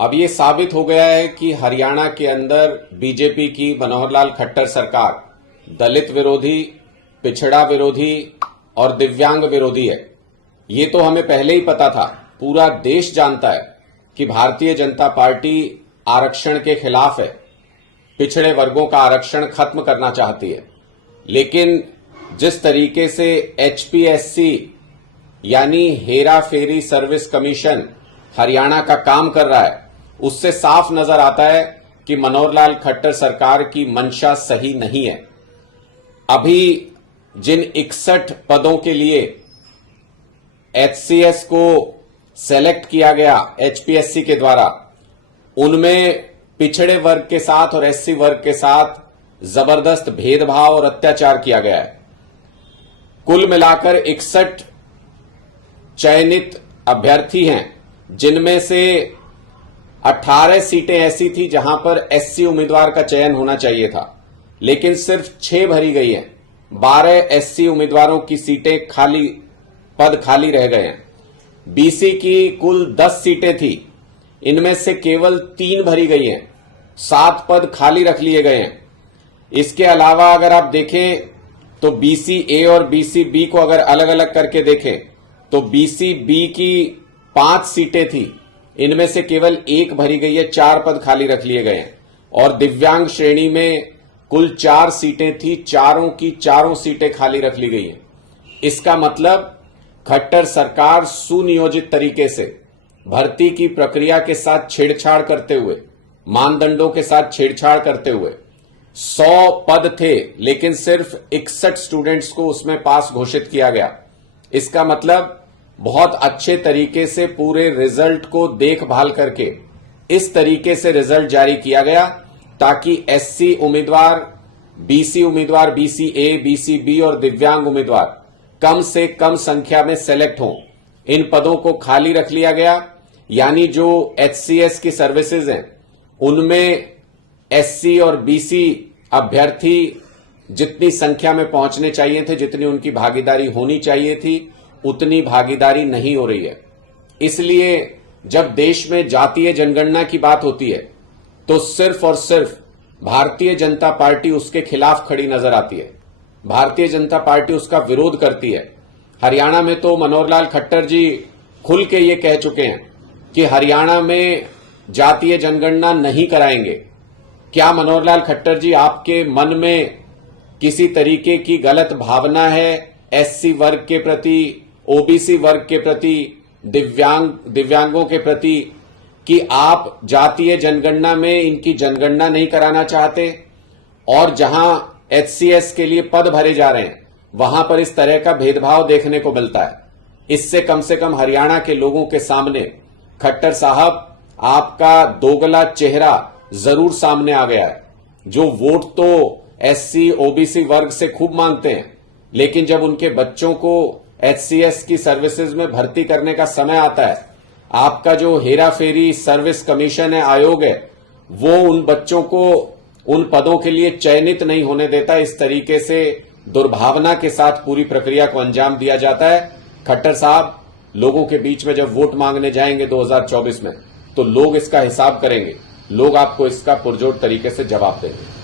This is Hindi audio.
अब ये साबित हो गया है कि हरियाणा के अंदर बीजेपी की मनोहर लाल खट्टर सरकार दलित विरोधी, पिछड़ा विरोधी और दिव्यांग विरोधी है। ये तो हमें पहले ही पता था। पूरा देश जानता है कि भारतीय जनता पार्टी आरक्षण के खिलाफ है, पिछड़े वर्गों का आरक्षण खत्म करना चाहती है। लेकिन जिस तरीके से एचपीएससी यानी Hera ferry service commission Haryana का काम कर रहा है, उससे साफ नजर आता है कि मनोहर लाल खट्टर सरकार की मंशा सही नहीं है। अभी जिन 61 पदों के लिए एचसीएस को सेलेक्ट किया गया एचपीएससी के द्वारा, उनमें पिछड़े वर्ग के साथ और एससी वर्ग के साथ जबरदस्त भेदभाव और अत्याचार किया गया है। कुल मिलाकर 61 चयनित अभ्यर्थी हैं, जिनमें से 18 सीटें ऐसी थी जहां पर एससी उम्मीदवार का चयन होना चाहिए था, लेकिन सिर्फ 6 भरी गई हैं। 12 एससी उम्मीदवारों की सीटें पद खाली रह गए हैं। बीसी की कुल 10 सीटें थी, इनमें से केवल 3 भरी गई हैं। 7 पद खाली रख लिए गए हैं। इसके अलावा अगर आप देखें तो बीसी ए और बीसी बी को अगर अलग अलग करके देखें तो बीसी बी की 5 सीटें थी, इनमें से केवल 1 भरी गई है। 4 पद खाली रख लिए गए हैं। और दिव्यांग श्रेणी में कुल 4 सीटें थी, चारों की चारों सीटें खाली रख ली गई हैं। इसका मतलब खट्टर सरकार सुनियोजित तरीके से भर्ती की प्रक्रिया के साथ छेड़छाड़ करते हुए, मानदंडों के साथ छेड़छाड़ करते हुए 100 पद थे, लेकिन सिर्फ 61 स्टूडेंट्स को उसमें पास घोषित किया गया। इसका मतलब बहुत अच्छे तरीके से पूरे रिजल्ट को देखभाल करके इस तरीके से रिजल्ट जारी किया गया ताकि एससी उम्मीदवार, बीसी उम्मीदवार, बीसी ए, बीसी बी और दिव्यांग उम्मीदवार कम से कम संख्या में सेलेक्ट हों। इन पदों को खाली रख लिया गया, यानी जो एचसीएस की सर्विसेज हैं उनमें एससी और बीसी अभ्यर्थी जितनी संख्या में पहुंचने चाहिए थे, जितनी उनकी भागीदारी होनी चाहिए थी, उतनी भागीदारी नहीं हो रही है। इसलिए जब देश में जातीय जनगणना की बात होती है तो सिर्फ और सिर्फ भारतीय जनता पार्टी उसके खिलाफ खड़ी नजर आती है। भारतीय जनता पार्टी उसका विरोध करती है। हरियाणा में तो मनोहर लाल खट्टर जी खुल के ये कह चुके हैं कि हरियाणा में जातीय जनगणना नहीं कराएंगे। क्या मनोहर लाल खट्टर जी, आपके मन में किसी तरीके की गलत भावना है एससी वर्ग के प्रति, ओबीसी वर्ग के प्रति, दिव्यांगों के प्रति, कि आप जातीय जनगणना में इनकी जनगणना नहीं कराना चाहते? और जहां एचसीएस के लिए पद भरे जा रहे हैं वहां पर इस तरह का भेदभाव देखने को मिलता है। इससे कम से कम हरियाणा के लोगों के सामने खट्टर साहब आपका दोगला चेहरा जरूर सामने आ गया है। जो वोट तो एससी ओबीसी वर्ग से खूब मांगते हैं, लेकिन जब उनके बच्चों को एचसीएस की सर्विसेज में भर्ती करने का समय आता है, आपका जो हेरा फेरी सर्विस कमीशन है, आयोग है, वो उन बच्चों को उन पदों के लिए चयनित नहीं होने देता। इस तरीके से दुर्भावना के साथ पूरी प्रक्रिया को अंजाम दिया जाता है। खट्टर साहब, लोगों के बीच में जब वोट मांगने जाएंगे 2024 में, तो लोग इसका हिसाब करेंगे, लोग आपको इसका पुरजोर तरीके से जवाब देंगे।